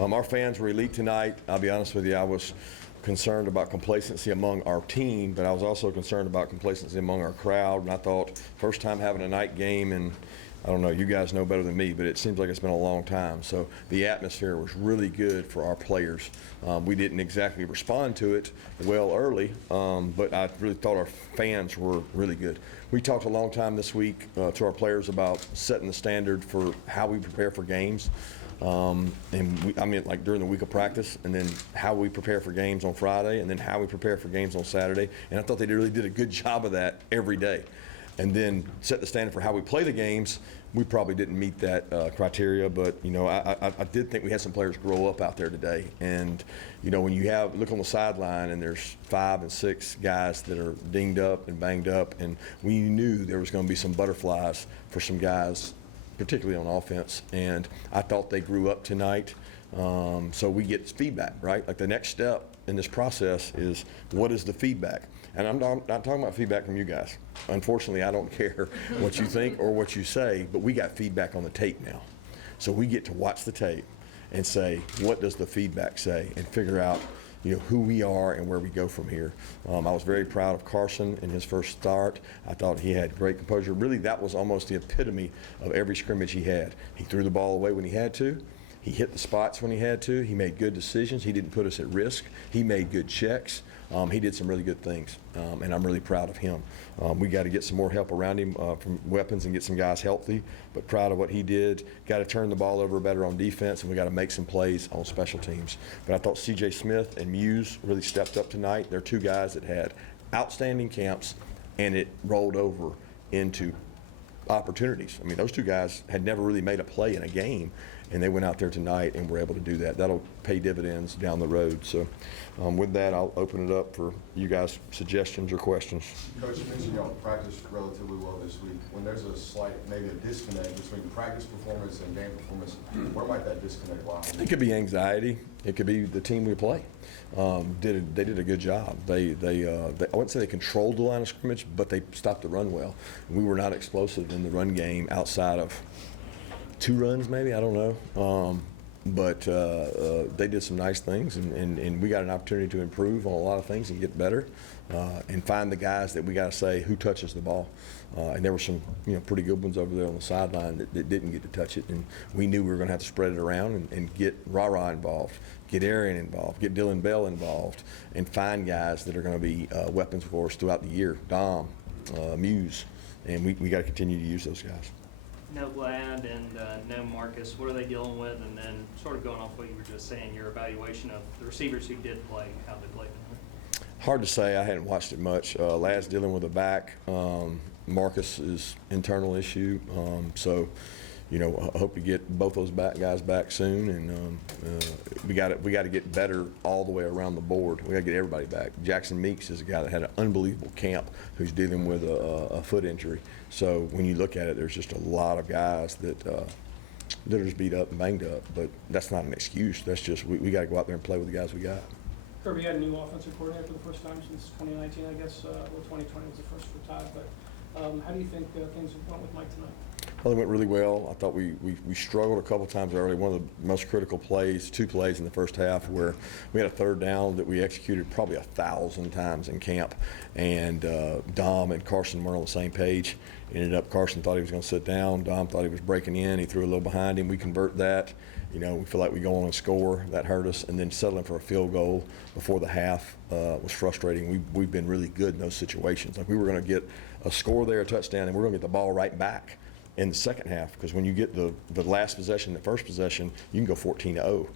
Our fans were elite tonight. I'll be honest with you, I was concerned about complacency among our team, but I was also concerned about complacency among our crowd. And I thought, first time having a night game, and I don't know, you guys know better than me, but it seems like it's been a long time. So the atmosphere was really good for our players. We didn't exactly respond to it well early, but I really thought our fans were really good. We talked a long time this week to our players about setting the standard for how we prepare for games. Like during the week of practice, and then how we prepare for games on Friday, and then how we prepare for games on Saturday. And I thought they really did a good job of that every day. And then set the standard for how we play the games. We probably didn't meet that criteria, but I did think we had some players grow up out there today. And when you look on the sideline and there's 5 and 6 guys that are dinged up and banged up, and we knew there was going to be some butterflies for some guys, particularly on offense, and I thought they grew up tonight. So we get feedback, right? Like the next step in this process is, what is the feedback? And I'm not talking about feedback from you guys. Unfortunately, I don't care what you think or what you say, but we got feedback on the tape now. So we get to watch the tape and say, what does the feedback say, and figure out who we are and where we go from here. I was very proud of Carson in his first start. I thought he had great composure. Really, that was almost the epitome of every scrimmage he had. He threw the ball away when he had to. He hit the spots when he had to. He made good decisions. He didn't put us at risk. He made good checks. He did some really good things, and I'm really proud of him. We got to get some more help around him from weapons and get some guys healthy, but proud of what he did. Got to turn the ball over better on defense, and we got to make some plays on special teams. But I thought C.J. Smith and Muse really stepped up tonight. They're two guys that had outstanding camps, and it rolled over into opportunities. I mean, those two guys had never really made a play in a game, and they went out there tonight and were able to do that. That'll pay dividends down the road. So with that, I'll open it up for you guys' suggestions or questions. Coach, you mentioned y'all practiced relatively well this week. When there's a slight, maybe a disconnect between practice performance and game performance, where might that disconnect lie? It could be anxiety. It could be the team we play. They did a good job. They I wouldn't say they controlled the line of scrimmage, but they stopped the run well. We were not explosive in the run game outside of 2 runs, maybe, I don't know. But they did some nice things, and we got an opportunity to improve on a lot of things and get better, and find the guys that we got to say who touches the ball. And there were some pretty good ones over there on the sideline that didn't get to touch it, and we knew we were going to have to spread it around and get Ra involved, get Arian involved, get Dylan Bell involved, and find guys that are going to be weapons for us throughout the year. Dom, Muse, and we got to continue to use those guys. No Glad and no Marcus. What are they dealing with? And then sort of going off what you were just saying, your evaluation of the receivers who did play, how they played tonight. Hard to say. I hadn't watched it much. Lad's dealing with a back. Marcus is internal issue. So, I hope to get both those guys back soon. And we got to get better all the way around the board. We got to get everybody back. Jackson Meeks is a guy that had an unbelievable camp who's dealing with a foot injury. So when you look at it, there's just a lot of guys that are just beat up and banged up. But that's not an excuse. That's just we got to go out there and play with the guys we got. Kirby had a new offensive coordinator for the first time since 2019, I guess. 2020 was the first for Todd. But how do you think things went with Mike tonight? Well, it went really well. I thought we struggled a couple times early. One of the most critical plays, 2 plays in the first half, where we had a 3rd down that we executed probably 1,000 times in camp, and Dom and Carson were on the same page. Ended up Carson thought he was going to sit down. Dom thought he was breaking in. He threw a little behind him. We convert that. We feel like we go on and score. That hurt us. And then settling for a field goal before the half was frustrating. We've been really good in those situations. Like we were going to get a score there, a touchdown, and we're going to get the ball right back in the second half, because when you get the last possession, the first possession, you can go 14-0.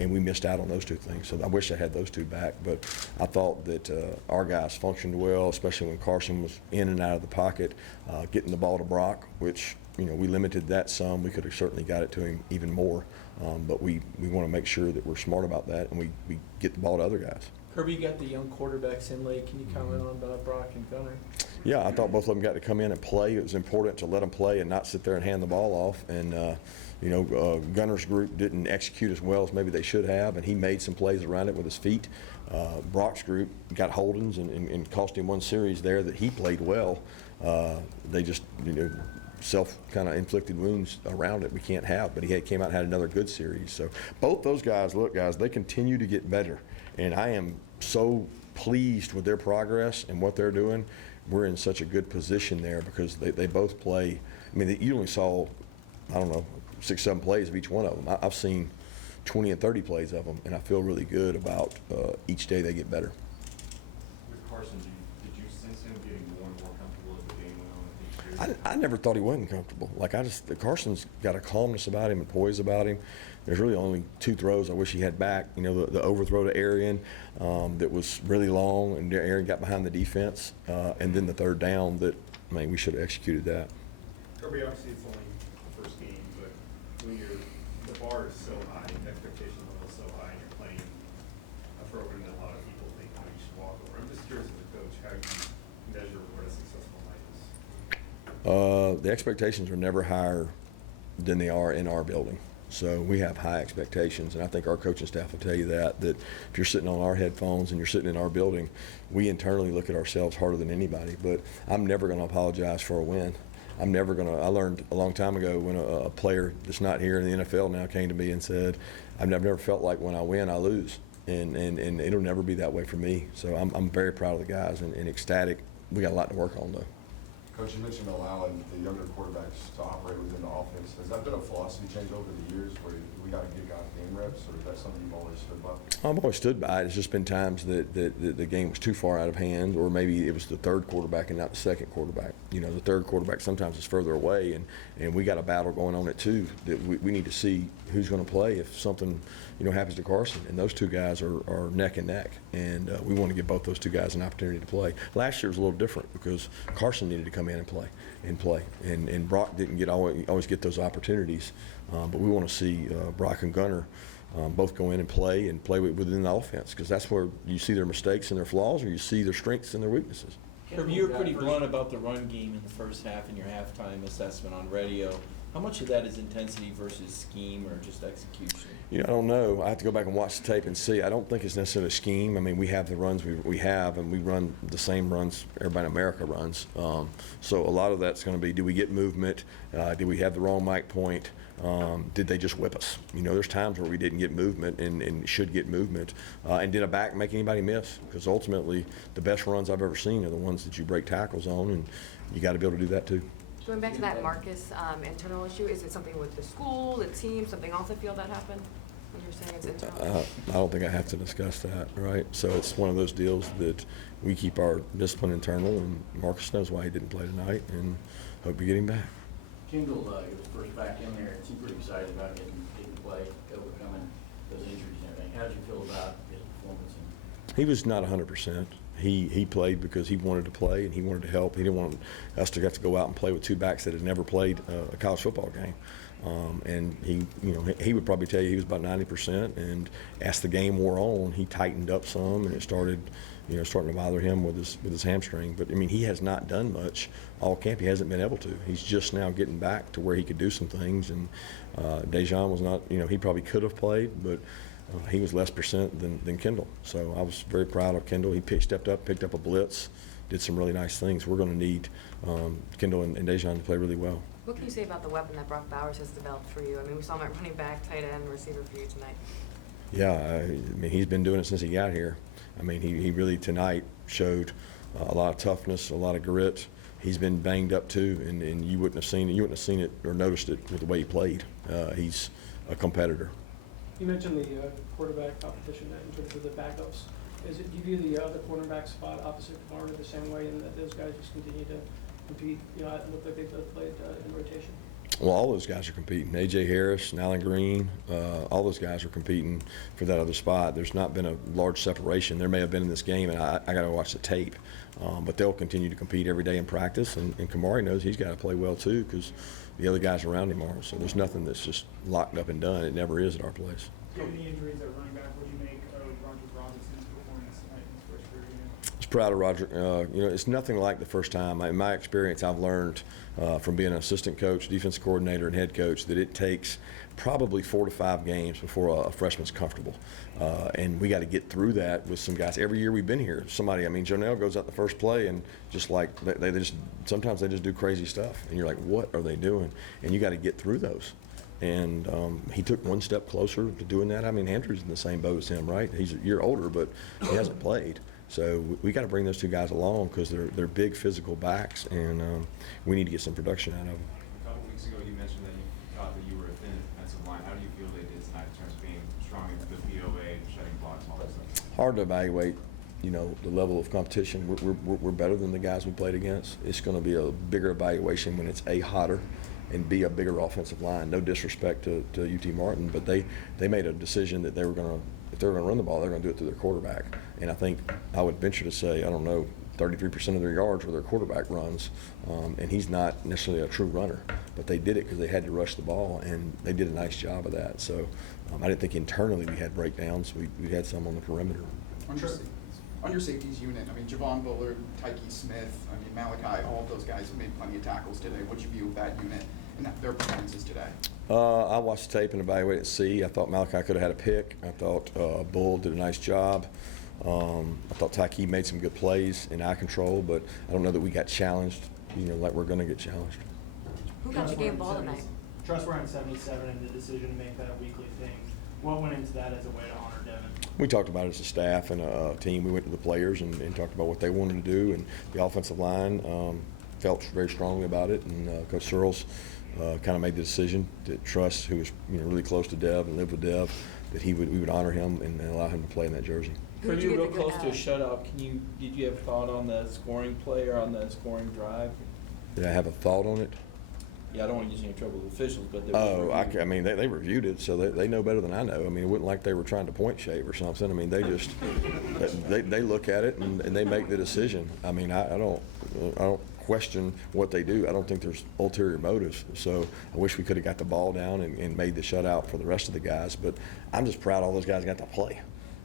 And we missed out on those 2 things. So I wish I had those 2 back. But I thought that our guys functioned well, especially when Carson was in and out of the pocket, getting the ball to Brock, which we limited that some. We could have certainly got it to him even more. But we want to make sure that we're smart about that and we get the ball to other guys. Kirby, you got the young quarterbacks in late. Can you comment on Brock and Gunner? Yeah, I thought both of them got to come in and play. It was important to let them play and not sit there and hand the ball off. And Gunner's group didn't execute as well as maybe they should have, and he made some plays around it with his feet. Brock's group got holdings and cost him one series there that he played well. They just self kind of inflicted wounds around it we can't have. But he came out and had another good series. So both those guys, look, guys, they continue to get better. And I am so pleased with their progress and what they're doing. We're in such a good position there because they both play. I mean, you only saw, I don't know, 6, 7 plays of each one of them. I've seen 20 and 30 plays of them, and I feel really good about each day they get better. With Carson, did you sense him getting more and more comfortable as the game went on with each year? I never thought he wasn't comfortable. Like, Carson's got a calmness about him and poise about him. There's really only 2 throws I wish he had back. You know, the overthrow to Arian that was really long, and Arian got behind the defense, and then the third down that, I mean, we should have executed that. Kirby, obviously it's only the first game, but when the bar is so high, expectation level is so high, and you're playing a program that a lot of people think you should walk over. I'm just curious as a coach how you measure what a successful night is. The expectations are never higher than they are in our building. So we have high expectations, and I think our coaching staff will tell you that if you're sitting on our headphones and you're sitting in our building, we internally look at ourselves harder than anybody. But I'm never going to apologize for a win. I learned a long time ago when a player that's not here in the NFL now came to me and said, I've never felt like when I win, I lose. And it'll never be that way for me. So I'm very proud of the guys and ecstatic. We got a lot to work on, though. Coach, you mentioned allowing the younger quarterbacks to operate within the offense. Has that been a philosophy change over the years where we got to give guys game reps, or is that something you've always stood by? I've always stood by it. It's just been times that the game was too far out of hand, or maybe it was the third quarterback and not the second quarterback. You know, the third quarterback sometimes is further away, and we got a battle going on it too that we need to see who's going to play if something, you know, happens to Carson. And those 2 guys are neck and neck, and we want to give both those 2 guys an opportunity to play. Last year was a little different because Carson needed to come in and play, and Brock didn't always get those opportunities. But we want to see Brock and Gunner both go in and play within the offense, because that's where you see their mistakes and their flaws, or you see their strengths and their weaknesses. Kirby, you were pretty blunt about the run game in the first half in your halftime assessment on radio. How much of that is intensity versus scheme or just execution? You know, I don't know. I have to go back and watch the tape and see. I don't think it's necessarily a scheme. I mean, we have the runs we have, and we run the same runs everybody in America runs. So a lot of that's going to be, do we get movement? Did we have the wrong mic point? Did they just whip us? You know, there's times where we didn't get movement and should get movement. And did a back make anybody miss? Because ultimately, the best runs I've ever seen are the ones that you break tackles on, and you got to be able to do that too. Going back to that Marcus internal issue, is it something with the school, the team, something off the field that happened? When you're saying it's internal? I don't think I have to discuss that, right? So it's one of those deals that we keep our discipline internal, and Marcus knows why he didn't play tonight, and hope we get him back. Kendall, he was first back in there, and seemed pretty excited about getting to play, overcoming those injuries and everything. How did you feel about his performance? He was not 100%. He played because he wanted to play and he wanted to help. He didn't want us to have to go out and play with 2 backs that had never played a college football game. And he would probably tell you he was about 90%. And as the game wore on, he tightened up some, and it started to bother him with his hamstring. But I mean, he has not done much all camp. He hasn't been able to. He's just now getting back to where he could do some things. And Dejan was not. He probably could have played, but he was less percent than Kendall. So I was very proud of Kendall. He stepped up, picked up a blitz, did some really nice things. We're going to need Kendall and Dejan to play really well. What can you say about the weapon that Brock Bowers has developed for you? I mean, we saw him at running back, tight end, receiver for you tonight. Yeah, I mean, he's been doing it since he got here. I mean, he really tonight showed a lot of toughness, a lot of grit. He's been banged up too, and you wouldn't have seen it or noticed it with the way he played. He's a competitor. You mentioned the quarterback competition in terms of the backups. Do you view the other cornerback spot opposite Kamara the same way, and that those guys just continue to compete? You know, it looked like they both played in rotation. Well, all those guys are competing. A.J. Harris and Allen Green, all those guys are competing for that other spot. There's not been a large separation. There may have been in this game, and I got to watch the tape. But they'll continue to compete every day in practice, and Kamari knows he's got to play well too, because the other guys around him are. So there's nothing that's just locked up and done. It never is at our place. Given the injuries at running back, what do you make of Roger Robinson's performance tonight in his first career game? I was proud of Roger. It's nothing like the first time. In my experience, I've learned from being an assistant coach, defense coordinator, and head coach that it takes probably 4 to 5 games before a freshman's comfortable. And we got to get through that with some guys. Every year we've been here, somebody, I mean, Jonelle goes out the first play and just like, they just, sometimes they just do crazy stuff. And you're like, what are they doing? And you got to get through those. And he took one step closer to doing that. I mean, Andrew's in the same boat as him, right? He's a year older, but he hasn't played. So we got to bring those two guys along because they're big physical backs, and we need to get some production out of them. A couple weeks ago, you mentioned that you thought that you were a thin defensive line. How do you feel they did tonight in terms of being strong in the POA, shedding blocks, all that stuff? Hard to evaluate, you know, the level of competition. We're better than the guys we played against. It's going to be a bigger evaluation when it's A, hotter, and B, a bigger offensive line. No disrespect to UT Martin, but they made a decision that they were going to, if they were going to run the ball, they're going to do it through their quarterback. And I think I would venture to say, I don't know, 33% of their yards were their quarterback runs, and he's not necessarily a true runner. But they did it because they had to rush the ball, and they did a nice job of that. So I didn't think internally we had breakdowns. We had some on the perimeter. On your safeties unit, I mean, Javon Bullard, Tyke Smith, I mean, Malachi, all of those guys have made plenty of tackles today. What'd you view of that unit and their performances today? I watched the tape and evaluated C. I thought Malachi could have had a pick. I thought Bull did a nice job. I thought Tyke made some good plays in eye control, but I don't know that we got challenged, you know, like we're going to get challenged. Who got the game ball tonight? Trust we're on 77 and the decision to make that a weekly thing. What went into that as a way to honor Devin? We talked about it as a staff and a team. We went to the players and talked about what they wanted to do, and the offensive line felt very strongly about it, and Coach Searles kind of made the decision that Truss, who was, you know, really close to Dev and lived with Dev, that we would honor him and allow him to play in that jersey. Kirby, real close to a shutout. Did you have a thought on the scoring play or on the scoring drive? Did I have a thought on it? Yeah, I don't want to get you in trouble with officials, but I mean, they reviewed it, so they know better than I know. I mean, it wasn't like they were trying to point shave or something. I mean, they just they look at it and they make the decision. I mean, I don't question what they do. I don't think there's ulterior motives. So I wish we could have got the ball down and made the shutout for the rest of the guys. But I'm just proud all those guys got to play.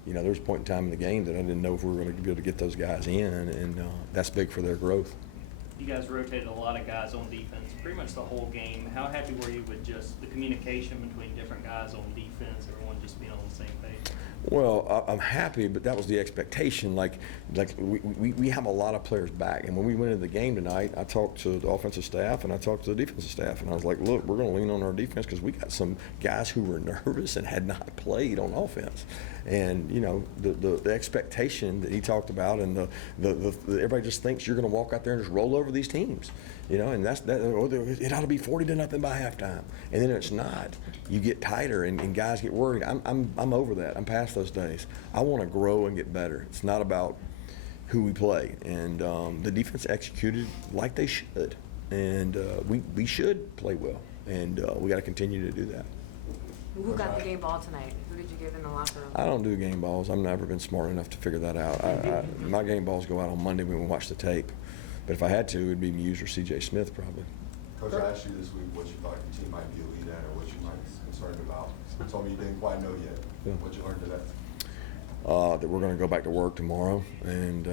You know, there was a point in time in the game that I didn't know if we were going to be able to get those guys in, and that's big for their growth. You guys rotated a lot of guys on defense pretty much the whole game. How happy were you with just the communication between different guys on defense, everyone just being on the same page? Well, I'm happy, but that was the expectation. Like we have a lot of players back, and when we went into the game tonight, I talked to the offensive staff and I talked to the defensive staff, and I was like, look, we're going to lean on our defense because we got some guys who were nervous and had not played on offense. And you know, the expectation that he talked about, and the everybody just thinks you're going to walk out there and just roll over these teams, you know, and it ought to be 40-0 by halftime, and then it's not. You get tighter, and guys get worried. I'm over that. I'm past those days. I want to grow and get better. It's not about who we play, and the defense executed like they should, and we should play well, and we got to continue to do that. Who got the game ball tonight? Who did you give in the locker room? I don't do game balls. I've never been smart enough to figure that out. My game balls go out on Monday when we watch the tape. But if I had to, it would be Muse or C.J. Smith probably. Coach, I asked you this week what you thought your team might be elite at or what you might be concerned about. You told me you didn't quite know yet. Yeah. What you learned today? That we're going to go back to work tomorrow, and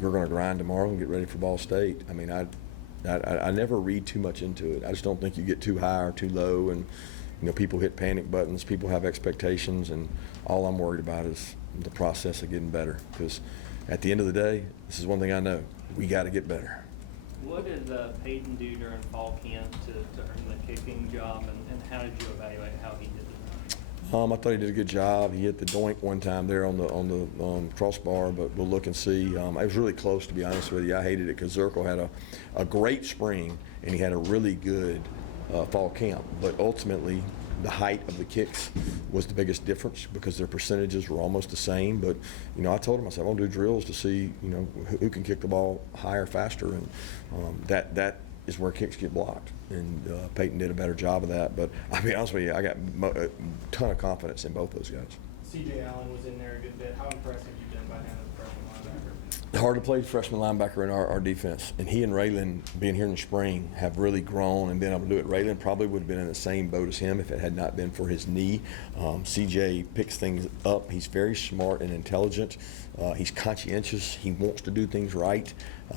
we're going to grind tomorrow and get ready for Ball State. I mean, I never read too much into it. I just don't think you get too high or too low, and you know, people hit panic buttons, people have expectations, and all I'm worried about is the process of getting better. Because at the end of the day, this is one thing I know: we got to get better. What did Peyton do during fall camp to earn the kicking job, and how did you evaluate how he did it? I thought he did a good job. He hit the doink one time there on the crossbar, but we'll look and see. It was really close, to be honest with you. I hated it because Zirkle had a great spring, and he had a really good fall camp, but ultimately the height of the kicks was the biggest difference because their percentages were almost the same. But you know, I told him, I said, I'm gonna do drills to see, you know, who can kick the ball higher, faster, and that is where kicks get blocked. And Peyton did a better job of that. But I'll be honest with you, I got a ton of confidence in both those guys. C.J. Allen was in there a good bit. How impressed have you been by him as a freshman linebacker? Hard to play freshman linebacker in our defense. And he and Raylan, being here in the spring, have really grown and been able to do it. Raylan probably would have been in the same boat as him if it had not been for his knee. CJ picks things up. He's very smart and intelligent. He's conscientious. He wants to do things right.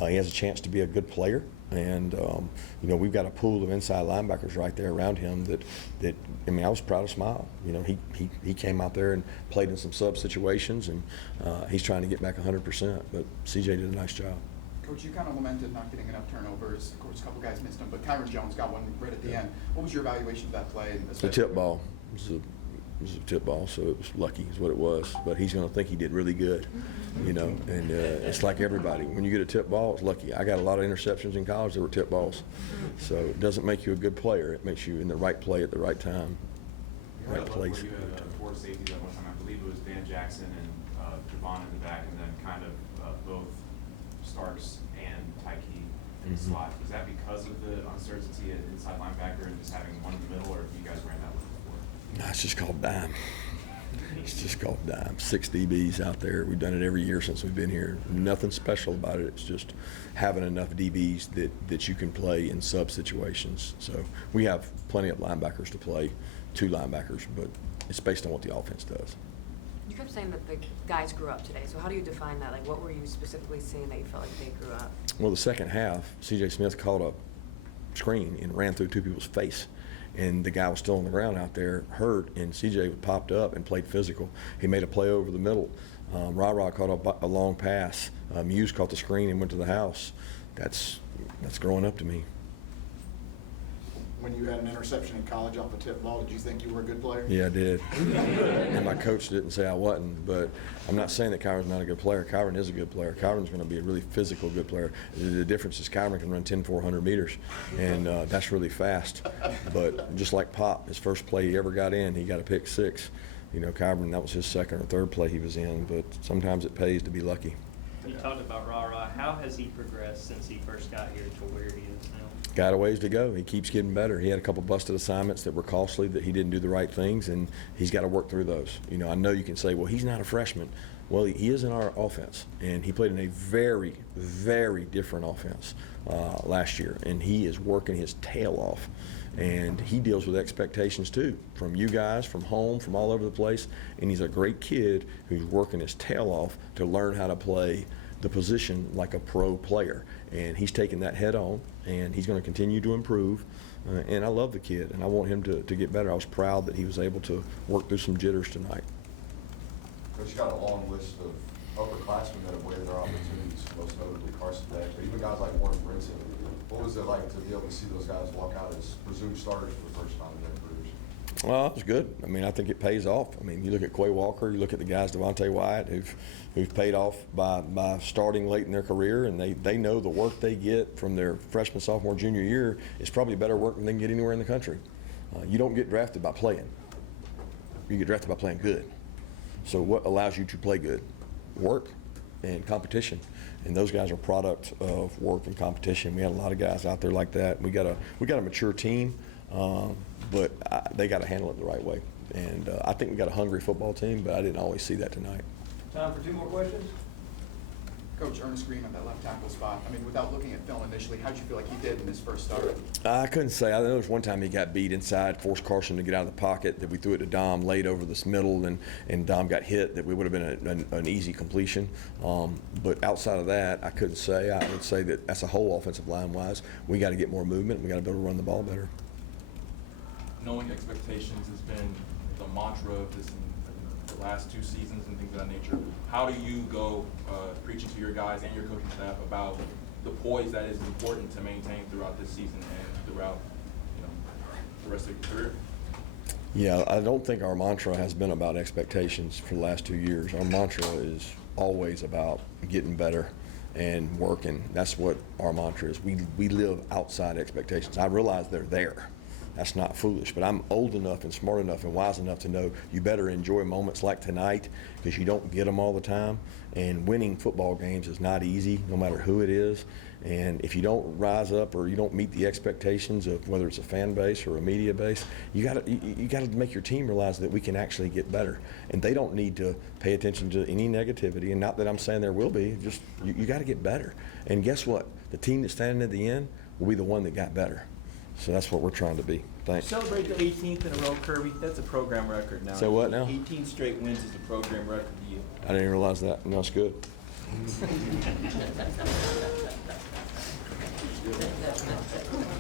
He has a chance to be a good player. And, you know, we've got a pool of inside linebackers right there around him that I mean, I was proud to smile. You know, he came out there and played in some sub situations, and he's trying to get back 100%. But CJ did a nice job. Coach, you kind of lamented not getting enough turnovers. Of course, a couple guys missed them, but Kyron Jones got one right at the end. What was your evaluation of that play? And The tip ball. It was a tip ball, so it was lucky is what it was. But he's going to think he did really good, you know. And it's like everybody. When you get a tip ball, it's lucky. I got a lot of interceptions in college that were tip balls. So it doesn't make you a good player. It makes you in the right play at the right time, You had right a look where place. you had four safeties at one time. I believe it was Dan Jackson and Javon in the back, and then kind of both Starks and Tyke in the slot. Was that because of the uncertainty at inside linebacker and just having one in the middle, or have you guys ran that one before? No, it's just called dime. It's just called dime. 6 DBs out there. We've done it every year since we've been here. Nothing special about it. It's just having enough DBs that you can play in sub situations. So we have plenty of linebackers to play, 2 linebackers, but it's based on what the offense does. You kept saying that the guys grew up today, so how do you define that? Like, what were you specifically seeing that you felt like they grew up? Well, the second half, C.J. Smith caught a screen and ran through 2 people's face. And the guy was still on the ground out there, hurt, and C.J. popped up and played physical. He made a play over the middle. Ra caught a long pass. Muse caught the screen and went to the house. That's growing up to me. When you had an interception in college off a tip ball, did you think you were a good player? Yeah, I did. And my coach didn't say I wasn't, but I'm not saying that Kyron's not a good player. Kyron is a good player. Kyron's going to be a really physical good player. The difference is Kyron can run 10,400 meters, and that's really fast. But just like Pop, his first play he ever got in, he got a pick 6. You know, Kyron, that was his second or third play he was in, but sometimes it pays to be lucky. You talked about Ra. How has he progressed since he first got here to where he is now? Got a ways to go. He keeps getting better. He had a couple busted assignments that were costly, that he didn't do the right things, and he's got to work through those. You know, I know you can say, well, he's not a freshman. Well, he is in our offense, and he played in a very, very different offense last year, and he is working his tail off. And he deals with expectations too, from you guys, from home, from all over the place. And he's a great kid who's working his tail off to learn how to play the position like a pro player. And he's taking that head on, and he's going to continue to improve. And I love the kid, and I want him to get better. I was proud that he was able to work through some jitters tonight. Coach, you got a long list of upperclassmen that have waited their opportunities, most notably Carson Beck, but even guys like Warren Brinson. What was it like to be able to see those guys walk out as presumed starters for the first time in their careers? Well, it was good. I mean, I think it pays off. I mean, you look at Quay Walker, you look at the guys, Devontae Wyatt, who've paid off by starting late in their career, and they know the work they get from their freshman, sophomore, junior year is probably better work than they can get anywhere in the country. You don't get drafted by playing. You get drafted by playing good. So what allows you to play good? Work and competition. And those guys are product of work and competition. We had a lot of guys out there like that. We got a mature team, but they got to handle it the right way. And I think we got a hungry football team, but I didn't always see that tonight. Time for 2 more questions? Coach, Ernest Green on that left tackle spot. I mean, without looking at film initially, how'd you feel like he did in his first start? I couldn't say. I know there was one time he got beat inside, forced Carson to get out of the pocket, that we threw it to Dom late over this middle, and Dom got hit, that we would have been an easy completion. But outside of that, I couldn't say. I would say that as a whole offensive line-wise, we got to get more movement. We got to be able to run the ball better. Knowing expectations has been the mantra of this in the last 2 seasons and things of that nature. How do you go preaching to your guys and your coaching staff about the poise that is important to maintain throughout this season and throughout, the rest of your career? Yeah, I don't think our mantra has been about expectations for the last 2 years. Our mantra is always about getting better and working. That's what our mantra is. We live outside expectations. I realize they're there. That's not foolish, but I'm old enough and smart enough and wise enough to know you better enjoy moments like tonight, because you don't get them all the time. And winning football games is not easy, no matter who it is. And if you don't rise up or you don't meet the expectations of whether it's a fan base or a media base, you got to make your team realize that we can actually get better. And they don't need to pay attention to any negativity. And not that I'm saying there will be, just you got to get better. And guess what? The team that's standing at the end will be the one that got better. So that's what we're trying to be. Thanks. Celebrate the 18th in a row, Kirby. That's a program record now. So what now? 18 straight wins is the program record to you. I didn't realize that. No, it's good.